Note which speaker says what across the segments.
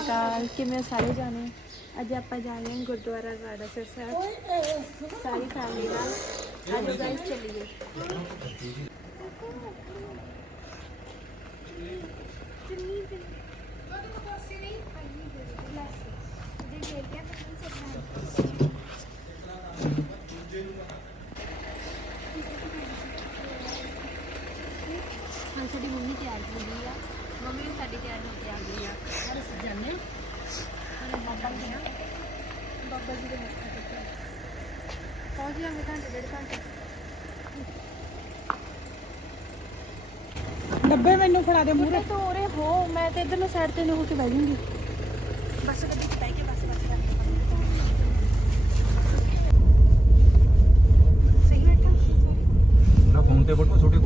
Speaker 1: ਅਕਾਲ, ਕਿਵੇਂ ਹੋ ਸਾਰੇ ਜਾਣੇ? ਅੱਜ ਆਪਾਂ ਜਾ ਰਹੇ ਹਾਂ ਗੁਰਦੁਆਰਾ ਰਾੜਾਸਰ ਸਾਹਿਬ। ਸਾਰੀ ਫੈਮਿਲੀ ਨਾਲ ਆਜੋ ਗਾਇਸ ਚੱਲੀਏ। ਹਾਂ ਸਾਡੀ ਮੰਮੀ ਤਿਆਰ ਹੋ ਗਈ ਆ ਮੰਮੀ ਵੀ ਸਾਡੀ ਤਿਆਰ ਹੋ ਕੇ ਆ ਗਈ ਆ ਹਰ ਅਸੀਂ ਜਾਣੇ ਹਰ ਬਾਬਾ ਜੀ ਨਾ ਬਾਬਾ ਜੀ ਦੇ ਮੱਥਾ ਟੇਕਣ ਪਹੁੰਚ ਜਾਵਾਂਗੇ ਘੰਟੇ ਡੇਢ ਘੰਟੇ
Speaker 2: ਡੱਬੇ ਮੈਨੂੰ ਫੜਾ ਦੇ
Speaker 1: ਮੁਰੇ ਤੋਂ ਉਰੇ ਹੋ ਮੈਂ ਤੇ ਇਧਰਲੇ ਸਾਈਡ ਤੇ ਨੂੰ ਹੋ ਕੇ ਬਹਿ ਜੂੰਗੀ। ਬਸ ਗੱਡੀ ਚ ਬਹਿ ਕੇ ਬਸ ਬਸ ਸਹੀ ਬੈਠਾ?
Speaker 3: ਮੇਰਾ ਫੋਨ ਤੇ ਫੋਟੋ ਛੋਟੇ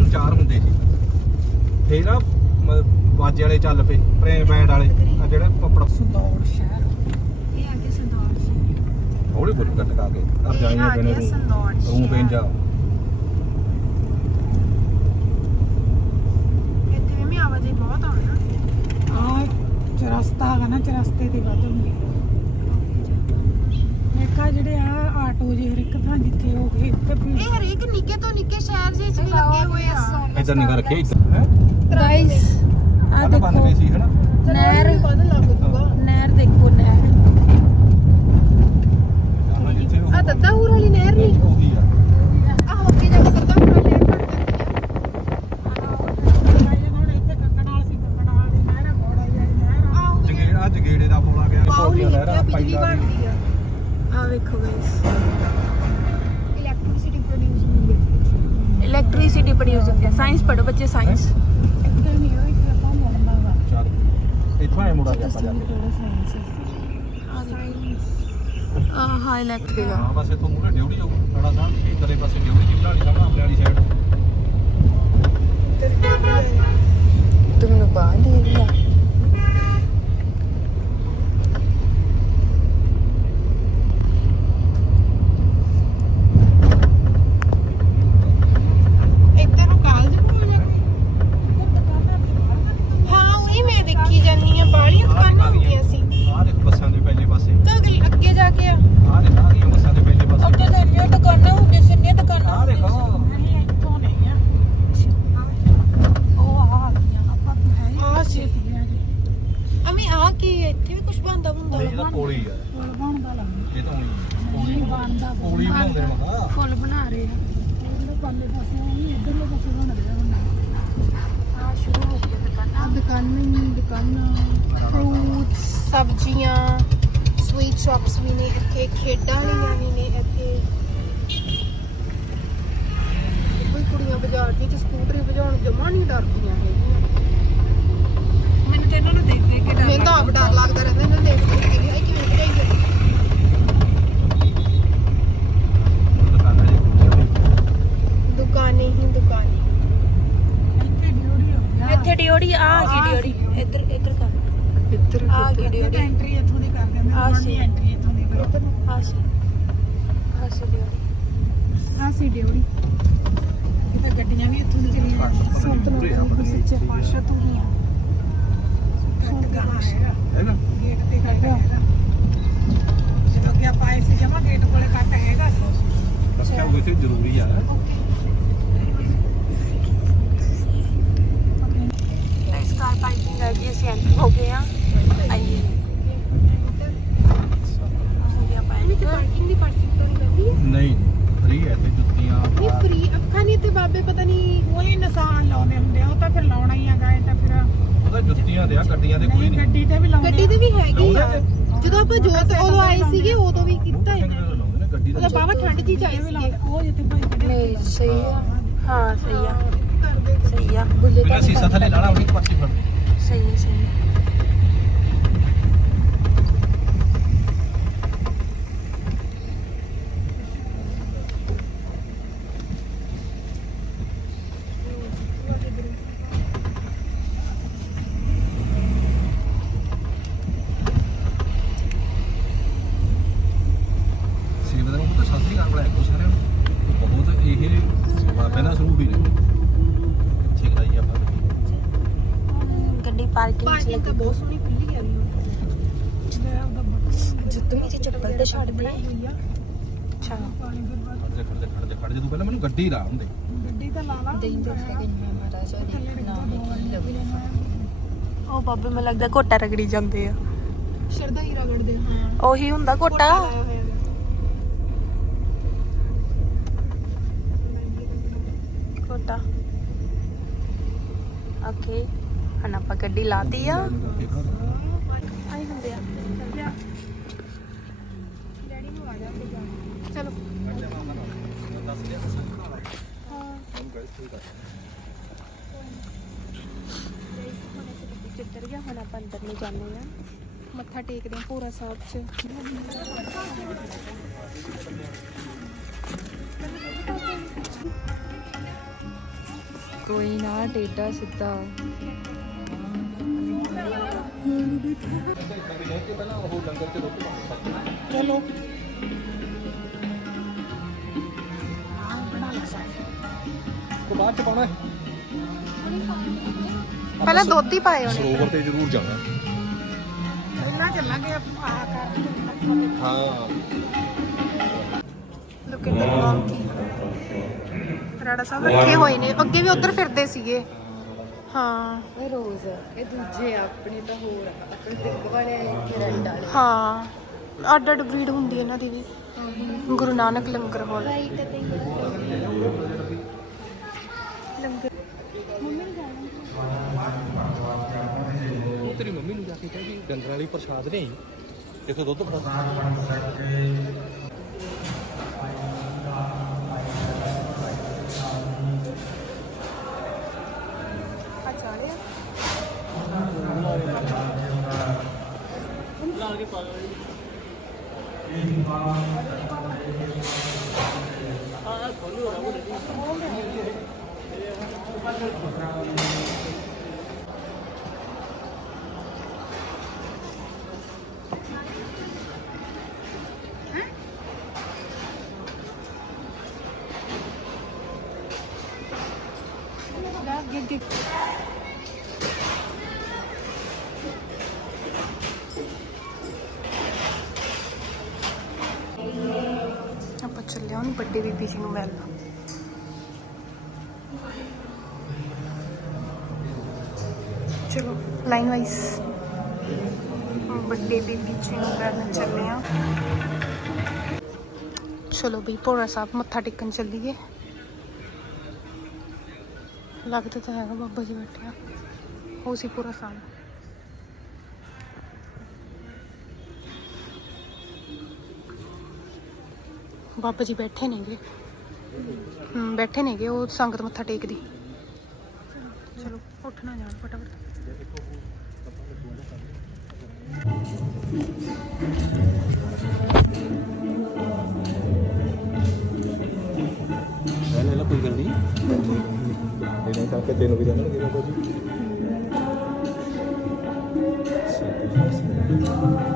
Speaker 3: ਉਹਨੂੰ ਚਾਰ ਹੁੰਦੇ ਸੀ। ਫੇਰ ਆ ਬਾਜੇ ਵਾਲੇ ਚੱਲ ਪਏ ਪ੍ਰੇਮ ਬੈਂਡ ਵਾਲੇ ਆ ਜਿਹੜੇ ਪਪੜ
Speaker 2: ਸੁਦੌੜ ਸ਼ਹਿਰ।
Speaker 1: ਇਹ ਆ ਕੇ ਸੰਦੌੜ ਸੀ।
Speaker 3: ਹੌਲੀ ਬੋਲੀ ਕੱਟ ਕਾ ਕੇ
Speaker 1: ਇਹ
Speaker 3: ਜਾਈਏ ਬਨੇ ਰੂ ਰੂ ਪੈਂਜਾ।
Speaker 1: ਇੱਥੇ ਵੀ ਆਵਾਜਾਈ ਬਹੁਤ ਆਉਣਾ
Speaker 2: ਆ ਚਰਸਤਾ ਹੈਗਾ ਨਾ ਚਰਸਤੇ ਤੇ ਵੱਧ ਹੁੰਦੀ ਦੇਖਾ ਜਿਹੜੇ ਆ ਆਟੋ ਜੇ ਹਰ ਇੱਕ ਥਾਂ ਜਿੱਥੇ ਹੋ ਗਏ ਉੱਤੇ ਭੀੜ
Speaker 1: ਇਹ ਹਰੇਕ ਨਿੱਕੇ ਤੋਂ ਨਿੱਕੇ ਸ਼ਹਿਰ ਜੇ ਚ ਵੀ ਲੱਗੇ ਹੋਏ ਆ।
Speaker 3: ਇਧਰ ਨਿਗਾ ਰੱਖਿਆ ਇੱਧਰ। ਹੈ
Speaker 1: ਗਾਇਸ
Speaker 3: ਆ ਬੰਦ ਗਈ ਸੀ ਹਨਾ?
Speaker 1: ਨਹਿਰ।
Speaker 2: ਵੱਧ ਲੱਗ ਜੂਗਾ।
Speaker 1: ਨਹਿਰ ਦੇਖੋ ਨਹਿਰ।
Speaker 3: ਆਹ
Speaker 1: ਆ ਦੱਦਾਹੂਰ ਵਾਲੀ ਨਹਿਰ ਨਹੀਂ
Speaker 3: ਉਹੀ ਆ
Speaker 1: ਆਹ ਅੱਗੇ ਜਾ ਕੇ ਦੱਦਾਹੂਰ ਵਾਲੀ ਨਹਿਰ ਬਣ ਜਾਂਦੀ
Speaker 2: ਇੱਥੇ ਕੰਗਣਾਲ ਸੀ ਕੰਗਣਾਲ ਦੀ ਨਹਿਰ ਘੋੜਾ ਜਿਹੜੀ ਨਹਿਰ
Speaker 1: ਆ ਆਹ
Speaker 3: ਜਗੇੜ ਆ ਜਗੇੜੇ ਦਾ ਪੋਲਾ ਗਿਆ
Speaker 1: ਪਾਉ ਨਹੀਂ
Speaker 3: ਪੌੜੀਆਂ
Speaker 1: ਲੱਗਿਆ
Speaker 3: ਲਹਿਰਾਂ
Speaker 1: ਬਿਜਲੀ
Speaker 3: ਪੈਂਦਾ ਵੀ।
Speaker 1: ਬਣਦੀ ਆ ਆ ਵੇਖੋ ਗਾਇਸ ਇਲੈਕਟ੍ਰਿਸਿਟੀ ਪ੍ਰੋਡਿਊਸ ਹੁੰਦੀ ਹੈ। ਇਲੈਕਟ੍ਰਿਸਿਟੀ ਪ੍ਰੋਡਿਊਸ ਹੁੰਦੀ ਹੈ। ਸਾਇੰਸ ਪੜੋ ਬੱਚੇ ਸਾਇੰਸ
Speaker 2: ਇੱਥੇ
Speaker 3: ਐ ਮੁੜਾ ਗਿਆ ਆਪਾਂ ਜਾ ਕੇ।
Speaker 2: ਥੋੜਾ ਸਾਇੰਸ
Speaker 1: ਆ ਹਾਂ ਇਲੈਕਟ੍ਰਿਕ
Speaker 3: ਹਾਂ ਬਸ ਇੱਥੋਂ ਮੂਹਰੇ ਡਿਊਟੀ ਜਾਊ ਸਾਡਾ ਸਾਹ ਇਧਰਲੇ ਪਾਸੇ ਡਿਊਟੀ ਜੀ ਬਣਾਣੀ ਸਾਹਮਣੇ ਆਪਣੇ ਵਾਲੀ ਸਾਈਡ
Speaker 1: ਤੂੰ ਮੈਨੂੰ ਬਾਹਰ ਦੇ ਲਿਆ ਇੱਧਰ ਨੂੰ ਕਾਲਜ ਕੋਲ ਜਾ ਕੇ ਹਾਂ ਉਹੀ ਮੈਂ ਦੇਖੀ ਜਾਨੀ ਆ ਬਾਹਲੀਆਂ ਦੁਕਾਨਾਂ ਹੁੰਦੀਆਂ ਸੀ
Speaker 3: ਆਹ ਦੇਖ ਬੱਸਾਂ ਦੇ ਪਹਿਲੇ ਪਾਸੇ
Speaker 1: ਤਾਂ ਅਗਲ- ਅੱਗੇ ਜਾ ਕੇ ਆ
Speaker 3: ਆਹ ਦੇਖ ਆਹ ਗਈਆਂ ਬੱਸਾਂ ਦੇ ਪਹਿਲੇ ਪਾਸੇ
Speaker 1: ਅੱਗੇ ਤਾਂ ਇੰਨੀਆਂ ਦੁਕਾਨਾਂ ਹੁੰਦੀਆਂ ਸੀ ਇੰਨੀਆਂ ਦੁਕਾਨਾਂ
Speaker 3: ਆਹ ਦੇਖੋ
Speaker 2: ਨਹੀਂ ਇੱਥੋਂ ਨਹੀਂ ਆ ਉਹ ਆ ਗਈਆਂ ਆਪਾਂ ਤਾਂ ਹੈ ਹੀ
Speaker 1: ਆਹ ਸੀ
Speaker 2: ਸੀਗੀਆਂ ਜੀ
Speaker 1: ਅਮੀ ਆ ਕੀ ਹੈ? ਇੱਥੇ ਵੀ ਕੁਝ ਬਣਦਾ ਹੁੰਦਾ
Speaker 3: ਇਹ ਤਾਂ ਕੋਲੀ ਆ
Speaker 2: ਪੁਲ ਬਣਦਾ ਲੱਗਦਾ
Speaker 3: ਇਹ ਤਾਂ ਉਹੀ
Speaker 2: ਨਹੀਂ ਬਣਦਾ
Speaker 3: ਕੋਲੀ ਬਣਾਉਂਦੇ ਨੇ ਮਗਾ
Speaker 1: ਫੁੱਲ ਬਣਾ ਰਹੇ ਆ
Speaker 2: ਉਹਦੇ ਪੱਲੇ ਪਾਸੇ ਨਹੀਂ ਇਧਰਲੇ ਪਾਸੇ ਬਣ ਰਿਹਾ ਹੁਣ
Speaker 1: ਆ ਸ਼ੁਰੂ ਦੁਕਾਨਾਂ ਦੁਕਾਨਾਂ
Speaker 4: ਫਰੂਟਸ ਸਬਜ਼ੀਆਂ ਸਵੀਟ ਸ਼ਾਪਸ ਵੀ ਨੇ ਇੱਥੇ ਖੇਡਾਂ ਵਾਲੀਆਂ ਵੀ ਨੇ ਇੱਥੇ ਕੋਈ ਕੁੜੀਆਂ ਬਾਜ਼ਾਰ ਦੀ ਚ ਸਕੂਟਰੀ ਵਜਾਉਣ ਜਮਾ ਨਹੀਂ ਡਰਦੀਆਂ ਹੈਗੀਆਂ।
Speaker 1: ਮੈਨੂੰ ਤੇ ਇਹਨਾਂ ਨੂੰ ਦੇਖ ਦੇਖ ਕੇ ਡਰ
Speaker 4: ਮੈਨੂੰ ਤਾਂ ਆਪ ਡਰ ਲੱਗਦਾ ਰਹਿੰਦਾ ਇਹਨਾਂ ਨੂੰ ਦੇਖ ਦੇਖ ਕੇ ਇਹ ਕਿਵੇਂ ਭਜਾਈ ਜਾਂਦੀ।
Speaker 3: ਦੁਕਾਨਾਂ
Speaker 4: ਹੀ ਦੁਕਾਨੇ।
Speaker 2: ਇੱਥੇ ਡਿਊਟੀ ਹੋ ਗਿਆ
Speaker 1: ਇੱਥੇ ਡਿਓੜੀ ਆ ਗਈ। ਡਿਓੜੀ ਇੱਧਰ ਇੱਧਰ ਕਰ।
Speaker 4: ਇੱਧਰ
Speaker 1: ਆ ਗਈ
Speaker 2: ਇੱਥੇ
Speaker 1: ਡਿਓੜੀ
Speaker 2: ਐਂਟਰੀ ਇੱਥੋਂ ਦੀ ਕਰ ਦਿੰਦੇ
Speaker 1: ਆਹ
Speaker 2: ਨੇ
Speaker 1: ਸੀ।
Speaker 2: ਐਂਟਰੀ ਇੱਥੋਂ ਦੀ ਕਰੋ।
Speaker 1: ਆ ਸੀ ਆ ਸੀ ਡਿਓੜੀ
Speaker 2: ਆ ਸੀ ਡਿਊਟੀ। ਕਿਤੇ ਗੱਡੀਆਂ ਵੀ ਇੱਥੋਂ ਦੀ ਚਲੀਆਂ
Speaker 4: ਸੱਚੇ ਪਾਤਸ਼ਾਹ ਤੂੰ ਹੀ ਆ
Speaker 2: ਸੁਣ ਕਹਾਂ ਹੈਗਾ
Speaker 3: ਹੈਗਾ
Speaker 2: ਗੇਟ ਤੇ ਕੱਟ ਹੈਗਾ ਜਦੋਂ ਕਿ ਆਪਾਂ ਆਏ ਸੀ ਜਮਾ ਗੇਟ ਕੋਲੇ ਕੱਟ ਹੈਗਾ
Speaker 3: ਰੱਖਿਆ ਹੋਵੇ ਤੇ ਜ਼ਰੂਰੀ ਆ
Speaker 1: ਇਸ ਕਾਰ ਪਾਰਕਿੰਗ ਆ ਗਈ ਅਸੀਂ ਐਂਟਰ ਹੋ ਗਏ ਆ ਆਈਏ ਹੋ ਗਿਆ
Speaker 4: ਇਹਨੂੰ ਪਾਰਕਿੰਗ ਦੀ ਪਾਰਕਿੰਗ ਤੋਂ ਨਹੀਂ ਕਰਨੀ ਹੈ
Speaker 3: ਨਹੀਂ ਫ੍ਰੀ ਹੈ ਤੇ ਜੁੱਤੀਆਂ
Speaker 4: ਇਹ ਫ੍ਰੀ ਅੱਖਾਂ ਨਹੀਂ ਤੇ ਬਾਬੇ ਪਤਾ ਨਹੀਂ
Speaker 2: ਉਹੀ ਨਿਸ਼ਾਨ ਲਾਉਣੇ ਹੁੰਦੇ ਆ ਉਹ ਤਾਂ ਫਿਰ ਲਾਉਣਾ ਹੀ ਆ ਗਏ ਤਾਂ ਫਿਰ
Speaker 3: ਉਹਦਾ ਜੁੱਤੀਆਂ ਦੇ ਆ ਗੱਡੀਆਂ ਦੇ ਕੋਈ
Speaker 2: ਨਹੀਂ
Speaker 3: ਨਹੀਂ
Speaker 2: ਗੱਡੀ ਤੇ ਵੀ ਲਾਉਣੇ
Speaker 4: ਗੱਡੀ ਤੇ ਵੀ ਹੈਗੀ ਆ
Speaker 3: ਲਾਉਂਦੇ
Speaker 4: ਜਦੋਂ ਆਪਾਂ ਜੋਤ ਉਦੋਂ ਆਏ ਸੀਗੇ ਉਦੋਂ ਵੀ ਕੀਤਾ
Speaker 3: ਮੋਟਰਸਾਈਕਲ
Speaker 4: ਇਹਨੇ
Speaker 3: ਤੇ ਲਾਉਂਦੇ ਨੇ ਗੱਡੀ
Speaker 4: ਉਹਦਾ ਬਾਵਾ ਠੰਡ ਜੀ ਚਾਹੀ
Speaker 2: ਲਾਉਂਦੇ ਉਹ ਜਿੱਥੇ ਭਾਈ
Speaker 1: ਨਹੀਂ ਸਹੀ ਆ। ਹਾਂ ਸਹੀ ਆ। ਸਹੀ ਆ। ਬੁੱਲੇ
Speaker 3: ਬਿਨਾਂ ਸੀਸਾ ਥੱਲੇ ਲਾਣਾ ਉਹਦੀ ਪਰਚੀ ਫੜਨੀ
Speaker 1: ਸਹੀ ਹੈ ਸਹੀ ਹੈ
Speaker 3: ਸੇਵਾ ਦਾ ਉਹ ਤਾਂ ਸਾਸਰੀ ਘਰ ਵਾਲਾ ਇੱਕੋ ਸਾਰਿਆਂ ਨੂੰ ਬਹੁਤ ਇਹ ਸੇਵਾ ਪਹਿਲਾਂ ਸ਼ੁਰੂ ਹੋਈ ਨੇ ਠੀਕ ਲਾਈ ਆਪਾਂ
Speaker 1: ਗੱਡੀ ਪਾਰਕਿੰਗ ਚ
Speaker 4: ਪਾਰਕਿੰਗ ਤਾਂ ਬਹੁਤ ਸੋਹਣੀ ਖੁੱਲੀ ਆ ਵੀ
Speaker 2: ਤੇ ਉਹਦਾ ਬੱਟ
Speaker 1: ਜੁੱਤਮੀ ਦੀ ਚੱਪਲ ਤੇ ਛੱਡ ਦੇ
Speaker 2: ਬਣਾਈ ਹੋਈ ਆ।
Speaker 1: ਅੱਛਾ।
Speaker 2: ਪਾਣੀ ਫਿਰ ਬਾਅਦ
Speaker 3: ਖੜਦੇ ਖੜਦੇ ਖੜਦੇ ਖੜਦੇ ਤੂੰ ਪਹਿਲਾਂ ਮੈਨੂੰ ਗੱਡੀ ਲਾ ਹੁੰਦੇ
Speaker 2: ਗੱਡੀ ਤਾਂ ਲਾ ਲਾ
Speaker 1: ਦੇਂਦੇ ਸਕੇ ਮੈਂ ਮਹਾਰਾਜਾ ਦੀ ਨਾਮ ਉਹ ਬਾਬੇ ਮੈਨੂੰ ਲੱਗਦਾ ਘੋਟਾ ਰਗੜੀ ਜਾਂਦੇ ਆ।
Speaker 4: ਸ਼ਰਦਾ ਹੀ ਰਗੜਦੇ ਹਾਂ।
Speaker 1: ਉਹੀ ਹੁੰਦਾ ਘੋਟਾ। ਘੋਟਾ ਓਕੇ ਹੁਣ ਆਪਾਂ ਗੱਡੀ ਲਾਤੀ ਆ। ਆਈ ਹੁੰਦੇ ਆ
Speaker 4: ਡੈਡੀ ਨੂੰ ਆ ਜਾ ਚਲੋ।
Speaker 1: ਚਿੱਤਰ ਗਿਆ ਹੁਣ ਆਪਾਂ ਅੰਦਰ ਨੂੰ ਜਾਂਦੇ ਆ
Speaker 4: ਮੱਥਾ ਟੇਕਦੇ ਆ ਪੂਰਾ ਸਾਹਿਬ ਚ।
Speaker 1: ਕੋਈ ਨਾ ਟੇਡਾ ਸਿੱਧਾ।
Speaker 3: ਪਹਿਲਾਂ ਉਹ ਲੰਗਰ ਚ ਰੋਟੀ
Speaker 2: ਚਲੋ
Speaker 3: ਤੋਂ ਬਾਅਦ ਚ ਪਾਉਣਾ
Speaker 4: ਪਹਿਲਾਂ ਦੁੱਧ ਹੀ ਪਾਏ ਉਹਨੇ।
Speaker 3: ਸਰੋਵਰ ਤੇ ਜ਼ਰੂਰ ਜਾਣਾ।
Speaker 2: ਪਹਿਲਾਂ ਚੱਲਾਂਗੇ ਆਹ ਕਰ
Speaker 3: ਹਾਂ।
Speaker 4: Look at the monkey Rara Sahib ਰੱਖੇ ਹੋਏ ਨੇ। ਅੱਗੇ ਵੀ ਉਧਰ ਫਿਰਦੇ ਸੀਗੇ। ਹਾਂ।
Speaker 1: ਇਹ ਰੋਜ਼ ਇਹ ਦੂਜੇ ਆਪਣੇ ਤਾਂ ਹੋਰ ਆਪਣੇ ਦਿੱਗ ਵਾਲੇ ਰੈਡ ਵਾਲੇ।
Speaker 4: ਹਾਂ। ਅੱਡ ਅੱਡ ਬਰੀਡ ਹੁੰਦੀ ਹੈ ਇਹਨਾਂ ਦੀ ਵੀ। ਗੁਰੂ ਨਾਨਕ ਲੰਗਰ ਹਾਲ।
Speaker 3: ਉਹ ਤੇਰੀ ਮੰਮੀ ਨੂੰ ਜਾ ਕੇ ਕਹਿ ਵੀ ਡੰਗਰਾਂ ਲਈ ਪ੍ਰਸ਼ਾਦ ਨਹੀਂ ਇੱਥੇ ਦੁੱਧ ਫੜਾ।
Speaker 4: ਵੱਡੇ ਬੀਬੀ ਜੀ ਨੂੰ ਮਿਲਣ ਚਲੋ ਲਾਈਨ ਵਾਈਜ਼ ਵੱਡੇ ਬੀਬੀ ਜੀ ਨੂੰ ਮਿਲਣ ਚੱਲੇ ਹਾਂ ਚਲੋ ਵੀ ਭੋਰਾ ਸਾਹਿਬ ਮੱਥਾ ਟੇਕਣ ਚੱਲੀਏ ਲੱਗਦਾ ਤਾਂ ਹੈਗਾ ਬਾਬਾ ਜੀ ਬੈਠੇ ਆ ਉਹ ਸੀ ਪੂਰਾ ਸਾਲ ਬਾਬਾ ਜੀ ਬੈਠੇ ਨੇਗੇ। ਹਮ ਬੈਠੇ ਨੇਗੇ, ਉਹ ਸੰਗਤ ਮੱਥਾ ਟੇਕਦੀ। ਚਲੋ, ਉੱਠਣਾ ਜਾਣ ਫਟਾਫਟ।
Speaker 3: ਲੈ ਲੈ ਕੋਈ ਗੱਲ ਨਹੀਂ। ਇਹਨਾਂ ਕਰਕੇ ਤੈਨੂੰ ਵੀ ਜਾਣਗੇ ਬਾਬਾ ਜੀ।
Speaker 4: ਆ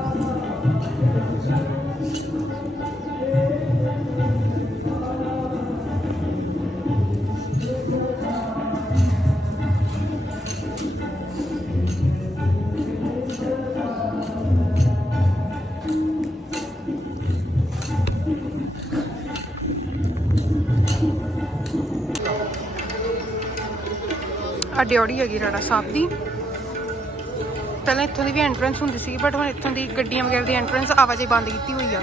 Speaker 4: ਡਿਓੜੀ ਹੈਗੀ ਰਾਣਾ ਸਾਹਿਬ ਦੀ। ਪਹਿਲਾਂ ਇੱਥੋਂ ਦੀ ਵੀ ਐਂਟਰੈਂਸ ਹੁੰਦੀ ਸੀ ਬਟ ਹੁਣ ਇੱਥੋਂ ਦੀ ਗੱਡੀਆਂ ਵਗੈਰਾ ਦੀ ਐਂਟਰੈਂਸ ਆਵਾਜਾਈ ਬੰਦ ਕੀਤੀ ਹੋਈ ਆ।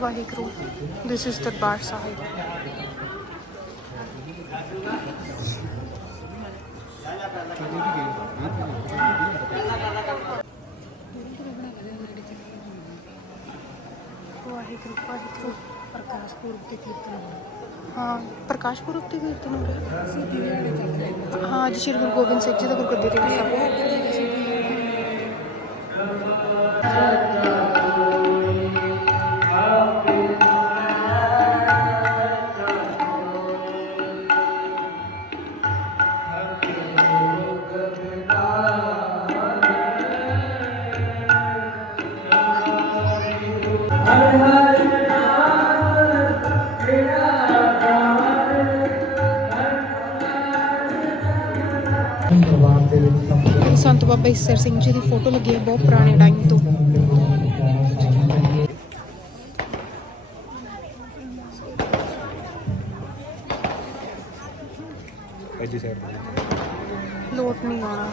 Speaker 4: Waheguru this is Darbar Sahib. Waheguru Waheguru Prakash Purab ਤੇ ਕੀਰਤਨ ਹਾਂ ਪ੍ਰਕਾਸ਼ ਪੁਰਬ ਤੇ ਕੀਰਤਨ ਹੋ ਰਿਹਾ? ਹਾਂ, ਜੀ, ਸ਼੍ਰੀ ਗੁਰੂ ਗੋਬਿੰਦ ਸਿੰਘ ਜੀ ਦਾ ਗੁਰਗੱਦੀ ਤੇ ਵੀ ਇਹ ਸੰਤ ਬਾਬਾ ਈਸਰ ਸਿੰਘ ਜੀ ਦੀ ਫੋਟੋ ਲੱਗੀ ਹੈ ਬਹੁਤ ਪੁਰਾਣੇ ਟਾਈਮ ਤੋਂ। ਲੋਟ ਨਹੀਂ ਆਉਣਾ।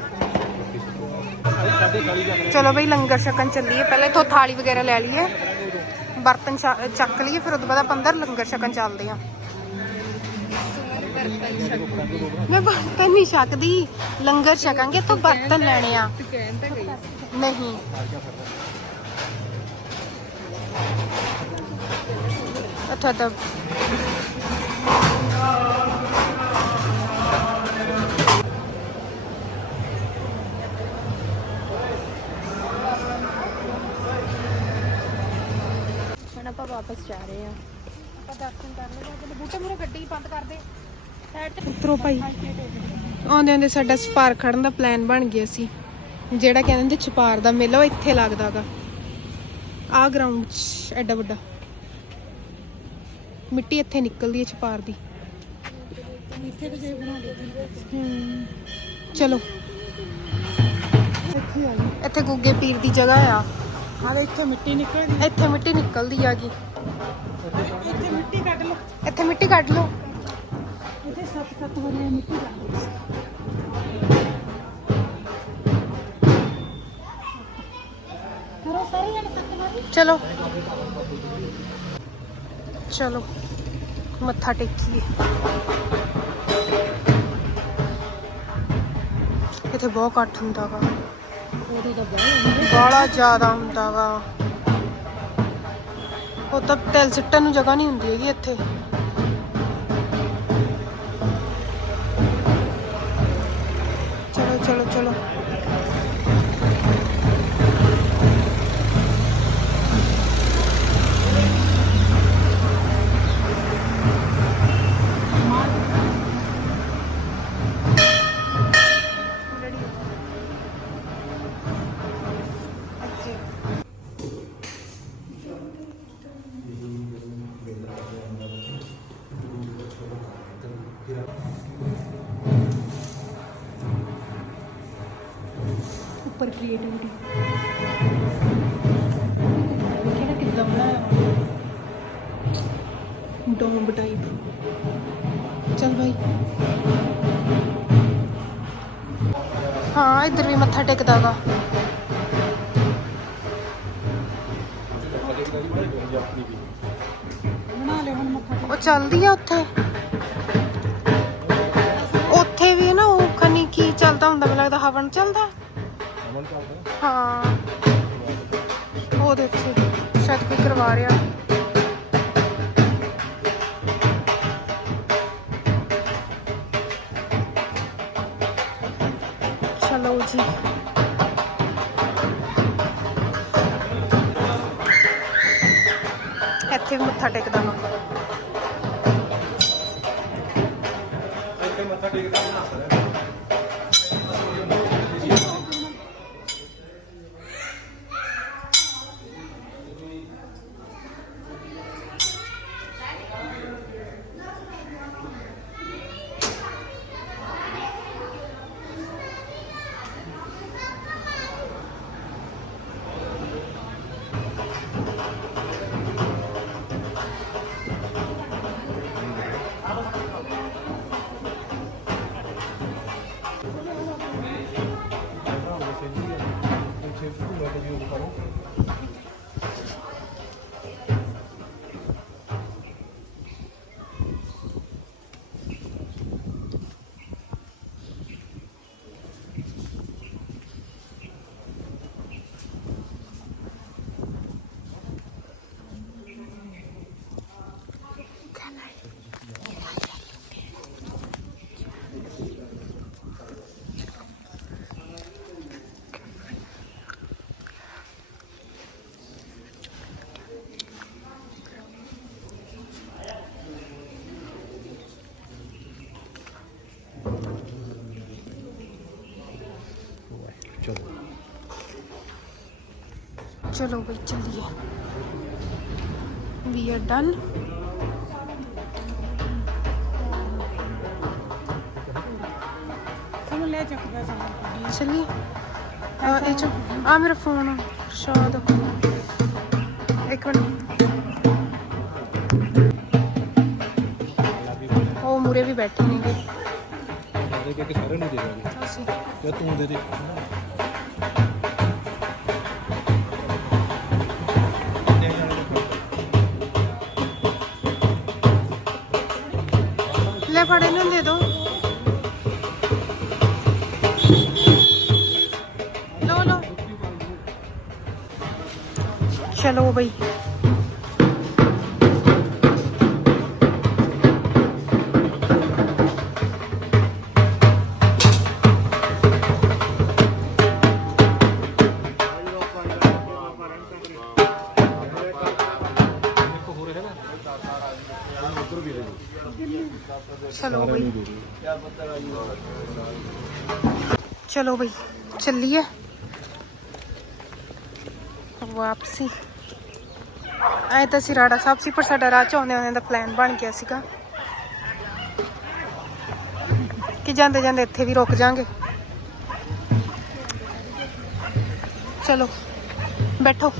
Speaker 4: ਚਲੋ ਬਈ ਲੰਗਰ ਛਕਣ ਚੱਲੀਏ। ਪਹਿਲੇ ਤੋਂ ਥਾਲੀ ਵਗੈਰਾ ਲੈ ਲਈਏ। ਬਰਤਨ ਚੱਕ ਲਈਏ ਫਿਰ ਉਹਦੇ ਬਾਅਦ ਆਪਾਂ ਅੰਦਰ ਲੰਗਰ ਛਕਣ ਚੱਲਦੇ ਆ ਮੈਂ ਬਰਤਨ ਨਹੀਂ ਛਕਦੀ ਲੰਗਰ ਛਕਾਂਗੇ ਤਾਂ ਬਰਤਨ ਲੈਣੇ ਆ। ਨਹੀਂ। ਅੱਛਾ ਤਾਂ
Speaker 1: ਹੁਣ ਆਪਾਂ ਵਾਪਸ ਜਾ ਰਹੇ ਹਾਂ।
Speaker 4: ਆਪਾਂ ਦਰਸ਼ਨ ਕਰ ਲਏ ਬੂਟੇ ਮੂਰੇ ਗੱਡੀ ਬੰਦ ਕਰ ਦੇ। ਉਤਰੋ ਭਾਈ। ਆਉਂਦੇ ਆਉਂਦੇ ਸਾਡਾ ਸਪਾਰ ਖੜਨ ਦਾ ਪਲਾਨ ਬਣ ਗਿਆ ਸੀ। ਜਿਹੜਾ ਕਹਿੰਦੇ ਨੇ ਛਪਾਰ ਦਾ ਮੇਲਾ ਉਹ ਇੱਥੇ ਲੱਗਦਾਗਾ ਆਹ ਗਰਾਊਂਡ 'ਚ ਐਡਾ ਵੱਡਾ। ਮਿੱਟੀ ਇੱਥੇ ਨਿਕਲਦੀ ਹੈ ਛਪਾਰ ਦੀ।
Speaker 2: ਇੱਥੇ ਤੇ ਜੇ ਬਣਾ ਦਿੱਤੀ
Speaker 4: ਹੂੰ। ਚਲੋ।
Speaker 2: ਇੱਥੇ ਆ
Speaker 4: ਗੁੱਗੇ ਪੀਰ ਦੀ ਜਗ੍ਹਾ ਆ।
Speaker 2: ਆ ਦੇ ਇੱਥੇ ਮਿੱਟੀ ਨਿਕਲਦੀ।
Speaker 4: ਇੱਥੇ ਮਿੱਟੀ ਨਿਕਲਦੀ ਆਗੀ
Speaker 2: ਇੱਥੇ ਮਿੱਟੀ ਕੱਢ ਲਓ।
Speaker 4: ਇੱਥੇ ਮਿੱਟੀ ਕੱਢ ਲਓ।
Speaker 2: ਇੱਥੇ ਸੱਤ ਸੱਤ ਵਾਰੀ ਮਿੱਟੀ ਕਰੋ ਸਾਰੇ ਜਣੇ ਸੱਤ ਵਾਰੀ
Speaker 4: ਚਲੋ। ਚਲੋ। ਮੱਥਾ ਟੇਕੀਏ। ਇੱਥੇ ਬਹੁਤ ਇਕੱਠ ਹੁੰਦਾ ਵਾ
Speaker 2: ਉਹਦੇ ਤਾਂ ਬਹੁਤ
Speaker 4: ਬਾਹਲਾ ਜ਼ਿਆਦਾ ਹੁੰਦਾ ਵਾ ਉਹ ਤਾਂ ਤਿਲ ਸਿੱਟਣ ਨੂੰ ਜਗ੍ਹਾ ਨਹੀਂ ਹੁੰਦੀ ਹੈਗੀ ਇੱਥੇ। ਚਲੋ ਚਲੋ ਚਲੋ ਕ੍ਰੀਏਟਿਵਿਟੀ ਕਿਹੜਾ ਕਿੱਦਾਂ ਬਣਾਇਆ ਡੋਮ ਟਾਈਪ ਚੱਲ ਭਾਈ ਹਾਂ ਇੱਧਰ ਵੀ ਮੱਥਾ ਟੇਕਦਾ ਵਾ
Speaker 3: ਆ
Speaker 2: ਬਣਾ ਲਿਓ ਹੁਣ ਮੱਥਾ
Speaker 4: ਉਹ ਚੱਲਦੀ ਆ ਉੱਥੇ ਉੱਥੇ ਵੀ ਨਾ ਉਹ ਖਨੀ ਕੀ ਚੱਲਦਾ ਹੁੰਦਾ ਮੈਨੂੰ ਲੱਗਦਾ ਹਵਨ ਚੱਲਦਾ ਹਾਂ। ਉਹ ਦੇਖੀ ਸ਼ਾਇਦ ਕੋਈ ਕਰਵਾ ਰਿਹਾ। ਚਲੋ।
Speaker 3: ਚਲੋ
Speaker 4: ਬਈ ਚੱਲੀਏ। ਵੀ ਆਰ ਡਨ
Speaker 2: ਸਾਨੂੰ ਲੈ ਚੱਕਦਾ ਸਾਰਾ
Speaker 4: ਚੱਲੀਏ। ਆ ਇਹ ਚ ਆ ਮੇਰਾ ਫੋਨ ਸ਼ਾਇਦ ਇੱਕ ਮਿੰਟ। ਉਹ ਮੂਰੇ ਵੀ ਬੈਠੇ ਨੇਗੇ।
Speaker 3: ਸਾਰੇ ਕਿ ਸਾਰੇ ਨੂੰ ਦੇ
Speaker 4: ਅਸੀਂ
Speaker 3: ਜਾਂ ਤੂੰ ਦੇ ਦੇ।
Speaker 4: ਫੜ ਇਹਨੂੰ ਦੇ ਦੋ। ਲੋ ਲੋ ਚਲੋ ਬਈ। ਚਲੋ ਬਈ। ਚਲੋ ਬਈ, ਚੱਲੀਏ। ਵਾਪਸੀ। ਆਏ ਤਾਂ ਅਸੀਂ ਰਾੜਾ ਸਾਹਿਬ ਸੀ, ਪਰ ਸਾਡਾ ਰਾਹ ਚ ਆਉਂਦੇ ਆਉਂਦੇ ਦਾ ਪਲਾਨ ਬਣ ਗਿਆ ਸੀਗਾ। ਕਿ ਜਾਂਦੇ ਜਾਂਦੇ ਇੱਥੇ ਵੀ ਰੁਕ ਜਾਾਂਗੇ। ਚਲੋ, ਬੈਠੋ।